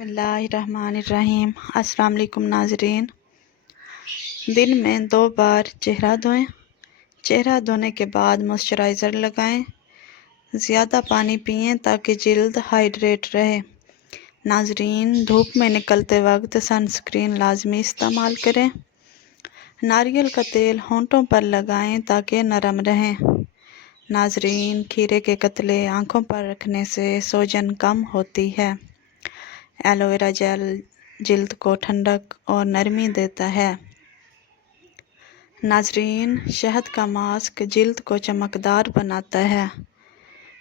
बिस्मिल्लाहिर्रहमानिर्रहीम। अस्सलाम वालेकुम नाज़रीन। दिन में 2 बार चेहरा धोएं। चेहरा धोने के बाद मॉइस्चराइज़र लगाएं। ज़्यादा पानी पिएं ताकि जल्द हाइड्रेट रहे। नाज़रीन, धूप में निकलते वक्त सनस्क्रीन लाजमी इस्तेमाल करें। नारियल का तेल होंठों पर लगाएं ताकि नरम रहें। नाज़रीन, खीरे के कतले आँखों पर रखने से सूजन कम होती है। एलोवेरा जेल जल्द को ठंडक और नरमी देता है। नाज़रीन, शहद का मास्क जल्द को चमकदार बनाता है।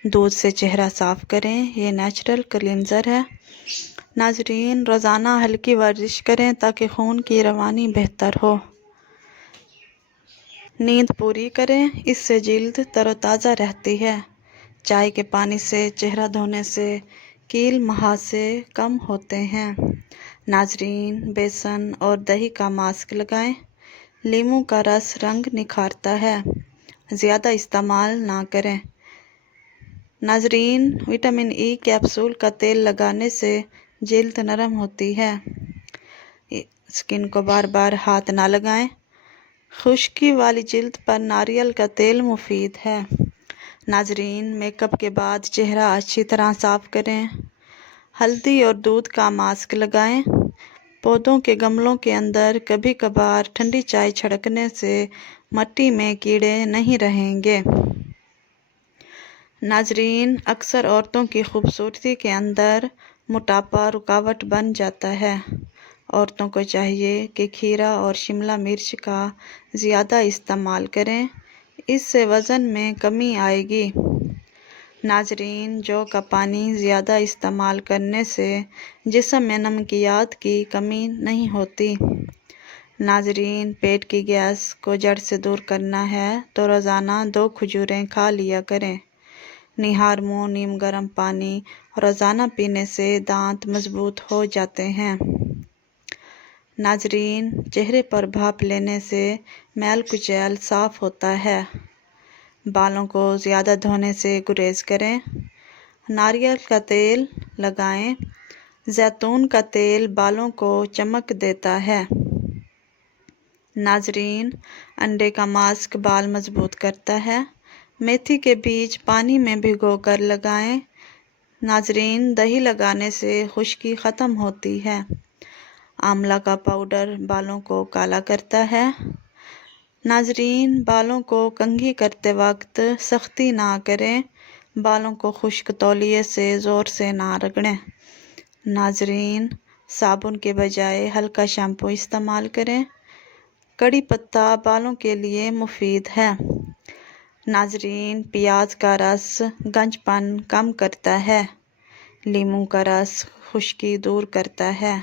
दूध से चेहरा साफ करें, ये नेचुरल क्लींजर है। नाज़रीन, रोज़ाना हल्की वर्जिश करें ताकि खून की रवानी बेहतर हो। नींद पूरी करें, इससे जल्द तरोताज़ा रहती है। चाय के पानी से चेहरा धोने से कील मुहासे कम होते हैं। नाज़रीन, बेसन और दही का मास्क लगाएं। लीमू का रस रंग निखारता है। ज़्यादा इस्तेमाल ना करें। नाज़रीन, विटामिन ई कैप्सूल का तेल लगाने से जल्द नरम होती है। स्किन को बार बार हाथ ना लगाएं। खुश्की वाली जल्द पर नारियल का तेल मुफीद है। नाज़रीन, मेकअप के बाद चेहरा अच्छी तरह साफ करें। हल्दी और दूध का मास्क लगाएं। पौधों के गमलों के अंदर कभी कभार ठंडी चाय छिड़कने से मिट्टी में कीड़े नहीं रहेंगे। नाज़रीन, अक्सर औरतों की खूबसूरती के अंदर मोटापा रुकावट बन जाता है। औरतों को चाहिए कि खीरा और शिमला मिर्च का ज़्यादा इस्तेमाल करें, इससे वज़न में कमी आएगी। नाज़रीन, जौ का पानी ज़्यादा इस्तेमाल करने से जिस्म में नमकियात की कमी नहीं होती। नाज़रीन, पेट की गैस को जड़ से दूर करना है तो रोज़ाना 2 खजूरें खा लिया करें। निहार मुँह नीम गर्म पानी रोज़ाना पीने से दांत मजबूत हो जाते हैं। नाज़रीन, चेहरे पर भाप लेने से मैल कुचैल साफ़ होता है। बालों को ज़्यादा धोने से गुरेज करें। नारियल का तेल लगाएं। जैतून का तेल बालों को चमक देता है। नाज़रीन, अंडे का मास्क बाल मजबूत करता है। मेथी के बीज पानी में भिगोकर लगाएं। नाज़रीन, दही लगाने से खुश्की ख़त्म होती है। आंवला का पाउडर बालों को काला करता है। नाज़रीन, बालों को कंघी करते वक्त सख्ती ना करें। बालों को खुश्क तौलिए से ज़ोर से ना रगड़ें। नाज़रीन, साबुन के बजाय हल्का शैम्पू इस्तेमाल करें। कड़ी पत्ता बालों के लिए मुफीद है। नाज़रीन, प्याज का रस गंजपन कम करता है। लीमू का रस खुश्की दूर करता है।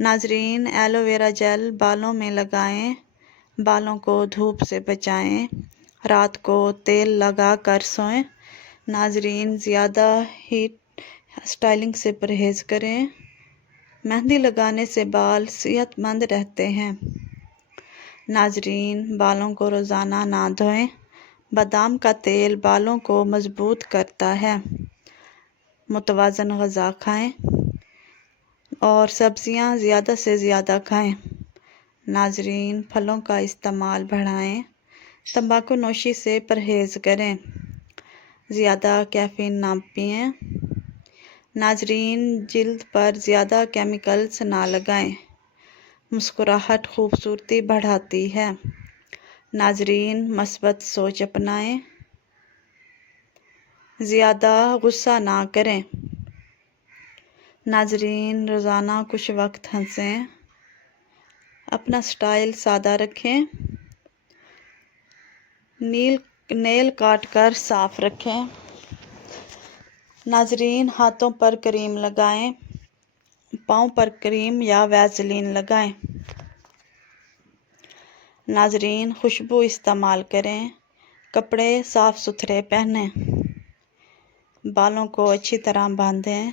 नाज़रीन, एलोवेरा जेल बालों में लगाएं। बालों को धूप से बचाएं। रात को तेल लगा कर सोएं। नाज़रीन, ज़्यादा हीट स्टाइलिंग से परहेज़ करें। मेहंदी लगाने से बाल सेहतमंद रहते हैं। नाज़रीन, बालों को रोज़ाना ना धोएं। बादाम का तेल बालों को मजबूत करता है। मुतवाज़न ग़िज़ा खाएं और सब्ज़ियां ज़्यादा से ज़्यादा खाएं। नाज़रीन, फलों का इस्तेमाल बढ़ाएं। तंबाकू नोशी से परहेज़ करें। ज़्यादा कैफ़ीन ना पिएं। नाज़रीन, जल्द पर ज़्यादा केमिकल्स ना लगाएं। मुस्कुराहट खूबसूरती बढ़ाती है। नाज़रीन, मस्बत सोच अपनाएं। ज़्यादा गुस्सा ना करें। नाज़रीन, रोज़ाना कुछ वक्त हंसें। अपना स्टाइल सादा रखें। नेल काट कर साफ रखें। नाज़रीन, हाथों पर क्रीम लगाएं। पाँव पर क्रीम या वैसलीन लगाएं। नाज़रीन, खुशबू इस्तेमाल करें। कपड़े साफ़ सुथरे पहनें। बालों को अच्छी तरह बांधें।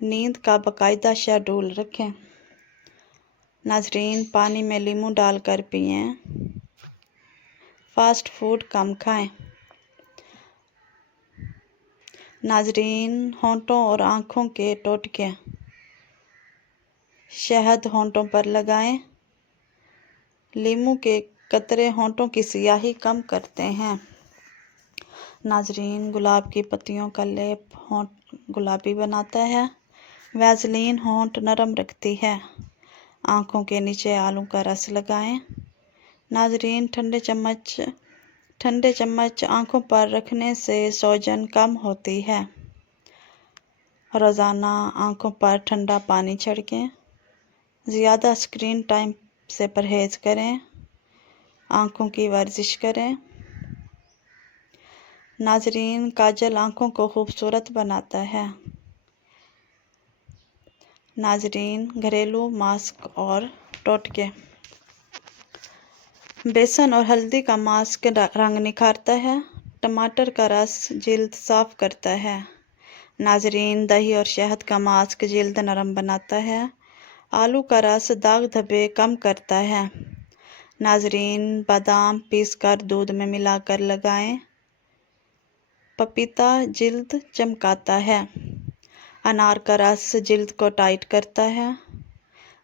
नींद का बाकायदा शेड्यूल रखें। नाज़रीन, पानी में लीमू डालकर पिएं। फास्ट फूड कम खाएं। ناظرین، ہونٹوں اور آنکھوں کے ٹوٹکے، شہد ہونٹوں پر لگائیں۔ لیموں کے قطرے ہونٹوں کی سیاہی کم کرتے ہیں۔ ناظرین، گلاب کی پتیوں کا لیپ ہونٹ گلابی بناتا ہے۔ ویزلین ہونٹ نرم رکھتی ہے۔ آنکھوں کے نیچے آلو کا رس لگائیں۔ ناظرین، ٹھنڈے چمچ آنکھوں پر رکھنے سے سوجن کم ہوتی ہے۔ روزانہ آنکھوں پر ٹھنڈا پانی چھڑکیں۔ زیادہ اسکرین ٹائم سے پرہیز کریں۔ آنکھوں کی ورزش کریں۔ ناظرین، کاجل آنکھوں کو خوبصورت بناتا ہے۔ ناظرین، گھریلو ماسک اور ٹوٹکے، بیسن اور ہلدی کا ماسک رنگ نکھارتا ہے۔ ٹماٹر کا رس جلد صاف کرتا ہے۔ ناظرین، دہی اور شہد کا ماسک جلد نرم بناتا ہے۔ آلو کا رس داغ دھبے کم کرتا ہے۔ ناظرین، بادام پیس کر دودھ میں ملا کر لگائیں۔ پپیتا جلد چمکاتا ہے۔ انار کا رس جلد کو ٹائٹ کرتا ہے۔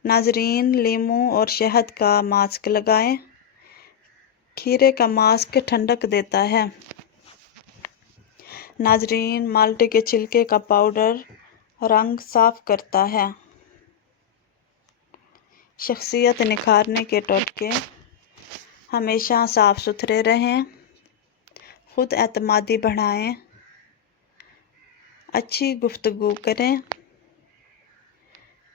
ناظرین، لیموں اور شہد کا ماسک لگائیں۔ کھیرے کا ماسک ٹھنڈک دیتا ہے۔ ناظرین، مالٹے کے چھلکے کا پاؤڈر رنگ صاف کرتا ہے۔ شخصیت نکھارنے کے ٹوٹکے، ہمیشہ صاف ستھرے رہیں۔ خود اعتمادی بڑھائیں۔ اچھی گفتگو کریں۔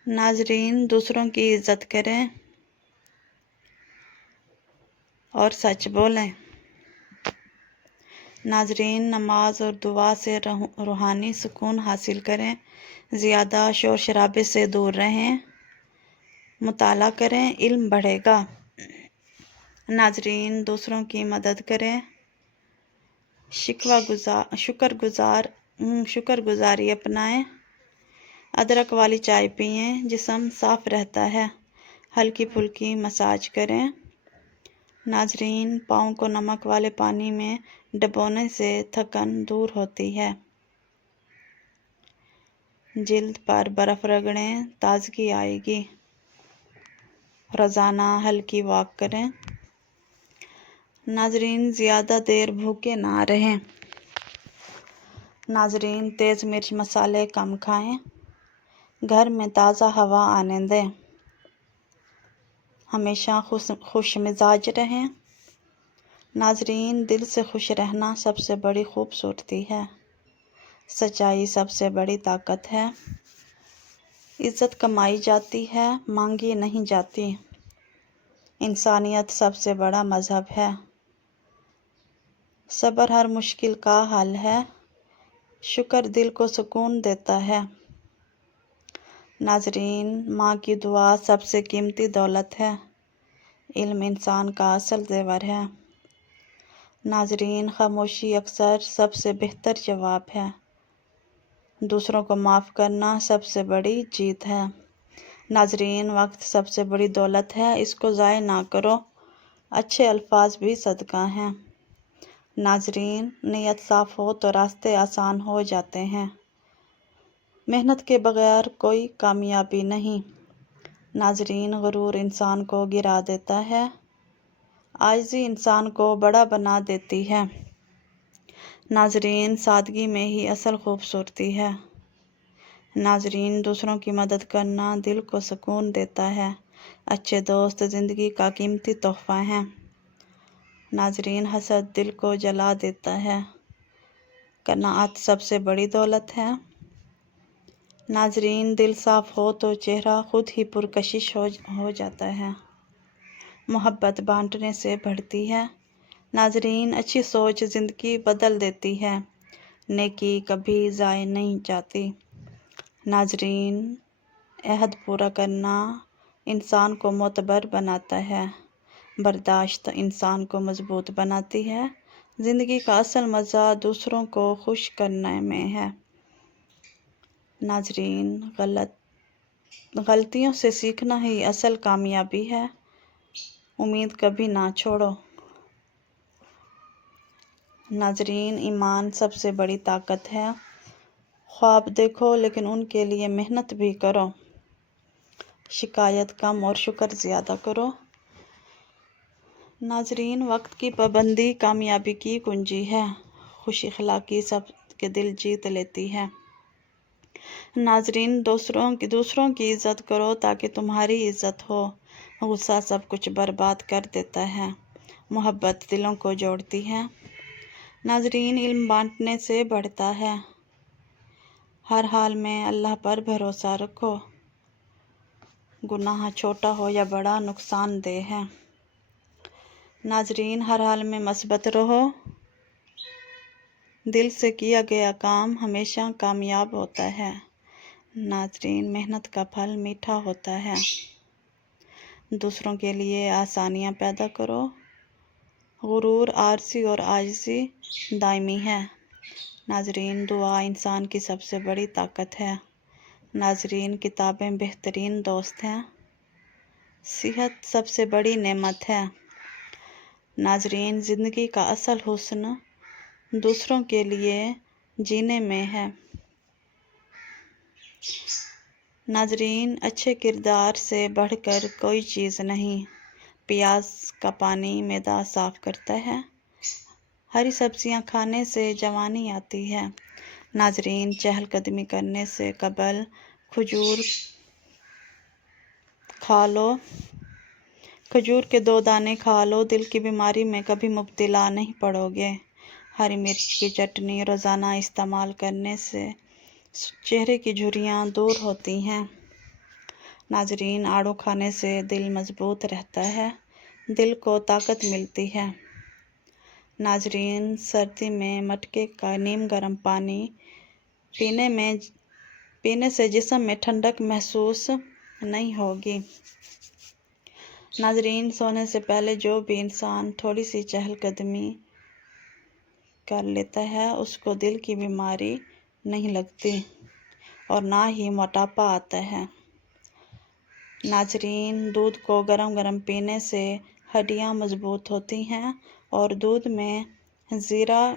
ناظرین، دوسروں کی عزت کریں اور سچ بولیں۔ ناظرین، نماز اور دعا سے روحانی سکون حاصل کریں۔ زیادہ شور شرابے سے دور رہیں۔ مطالعہ کریں، علم بڑھے گا۔ ناظرین، دوسروں کی مدد کریں۔ شکر گزاری اپنائیں۔ ادرک والی چائے پئیں، جسم صاف رہتا ہے۔ ہلکی پھلکی مساج کریں۔ ناظرین، پاؤں کو نمک والے پانی میں ڈبونے سے تھکن دور ہوتی ہے۔ جلد پر برف رگڑیں، تازگی آئے گی۔ روزانہ ہلکی واک کریں۔ ناظرین، زیادہ دیر بھوکے نہ رہیں۔ ناظرین، تیز مرچ مسالے کم کھائیں۔ گھر میں تازہ ہوا آنے دیں۔ ہمیشہ خوش مزاج رہیں۔ ناظرین، دل سے خوش رہنا سب سے بڑی خوبصورتی ہے۔ سچائی سب سے بڑی طاقت ہے۔ عزت کمائی جاتی ہے، مانگی نہیں جاتی۔ انسانیت سب سے بڑا مذہب ہے۔ صبر ہر مشکل کا حل ہے۔ شکر دل کو سکون دیتا ہے۔ ناظرین، ماں کی دعا سب سے قیمتی دولت ہے۔ علم انسان کا اصل زیور ہے۔ ناظرین، خاموشی اکثر سب سے بہتر جواب ہے۔ دوسروں کو معاف کرنا سب سے بڑی جیت ہے۔ ناظرین، وقت سب سے بڑی دولت ہے، اس کو ضائع نہ کرو۔ اچھے الفاظ بھی صدقہ ہیں۔ ناظرین، نیت صاف ہو تو راستے آسان ہو جاتے ہیں۔ محنت کے بغیر کوئی کامیابی نہیں۔ ناظرین، غرور انسان کو گرا دیتا ہے۔ عاجزی انسان کو بڑا بنا دیتی ہے۔ ناظرین، سادگی میں ہی اصل خوبصورتی ہے۔ ناظرین، دوسروں کی مدد کرنا دل کو سکون دیتا ہے۔ اچھے دوست زندگی کا قیمتی تحفہ ہیں۔ ناظرین، حسد دل کو جلا دیتا ہے۔ قناعت سب سے بڑی دولت ہے۔ ناظرین، دل صاف ہو تو چہرہ خود ہی پرکشش ہو جاتا ہے۔ محبت بانٹنے سے بڑھتی ہے۔ ناظرین، اچھی سوچ زندگی بدل دیتی ہے۔ نیکی کبھی ضائع نہیں جاتی۔ ناظرین، عہد پورا کرنا انسان کو معتبر بناتا ہے۔ برداشت انسان کو مضبوط بناتی ہے۔ زندگی کا اصل مزہ دوسروں کو خوش کرنے میں ہے۔ ناظرین، غلطیوں سے سیکھنا ہی اصل کامیابی ہے۔ امید کبھی نہ چھوڑو۔ ناظرین، ایمان سب سے بڑی طاقت ہے۔ ख्वाब देखो लेकिन उनके लिए मेहनत भी करो। शिकायत कम और शुक्र ज़्यादा करो। नाजरीन, वक्त की पाबंदी कामयाबी की कुंजी है। खुश अखलाकी सबके दिल जीत लेती है। नाजरीन, दूसरों की इज़्ज़त करो ताकि तुम्हारी इज़्ज़त हो। गुस्सा सब कुछ बर्बाद कर देता है। मोहब्बत दिलों को जोड़ती है। नाजरीन, इल्म बांटने से बढ़ता है। हर हाल में अल्लाह पर भरोसा रखो। गुनाह छोटा हो या बड़ा नुकसानदेह है। नाजरीन, हर हाल में मस्बत रहो। दिल से किया गया काम हमेशा कामयाब होता है। नाजरीन, मेहनत का फल मीठा होता है। दूसरों के लिए आसानियाँ पैदा करो। गुरूर, आरसी और आजिज़ी दायमी है। नाजरीन, दुआ इंसान की सबसे बड़ी ताकत है। नाजरीन, किताबें बेहतरीन दोस्त हैं। सेहत सबसे बड़ी नेमत है। नाजरीन, ज़िंदगी का असल हुस्न दूसरों के लिए जीने में है। नाजरीन, अच्छे किरदार से बढ़कर कोई चीज़ नहीं। प्याज का पानी मैदा साफ़ करता है। हरी सब्जियां खाने से जवानी आती है। नाजरीन, चहलकदमी करने से कबल खजूर खा लो। खजूर के 2 दाने खा लो, दिल की बीमारी में कभी मुब्तला नहीं पड़ोगे। हरी मिर्च की चटनी रोज़ाना इस्तेमाल करने से चेहरे की झुर्रियाँ दूर होती हैं। नाजरीन, आड़ू खाने से दिल मजबूत रहता है, दिल को ताकत मिलती है। नाजरीन, सर्दी में मटके का नीम गर्म पानी पीने से जिस्म में ठंडक महसूस नहीं होगी। नाजरीन, सोने से पहले जो भी इंसान थोड़ी सी चहलकदमी कर लेता है उसको दिल की बीमारी नहीं लगती और ना ही मोटापा आता है। नाजरीन, दूध को गरम गरम पीने से हड्डियाँ मजबूत होती हैं और दूध में ज़ीरा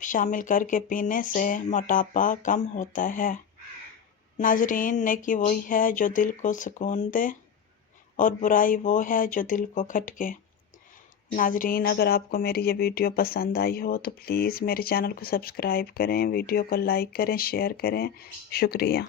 शामिल करके पीने से मोटापा कम होता है। नाजरीन, नेकी वही है जो दिल को सुकून दे और बुराई वो है जो दिल को खटके। नाजरीन, अगर आपको मेरी ये वीडियो पसंद आई हो तो प्लीज़ मेरे चैनल को सब्सक्राइब करें, वीडियो को लाइक करें, शेयर करें। शुक्रिया।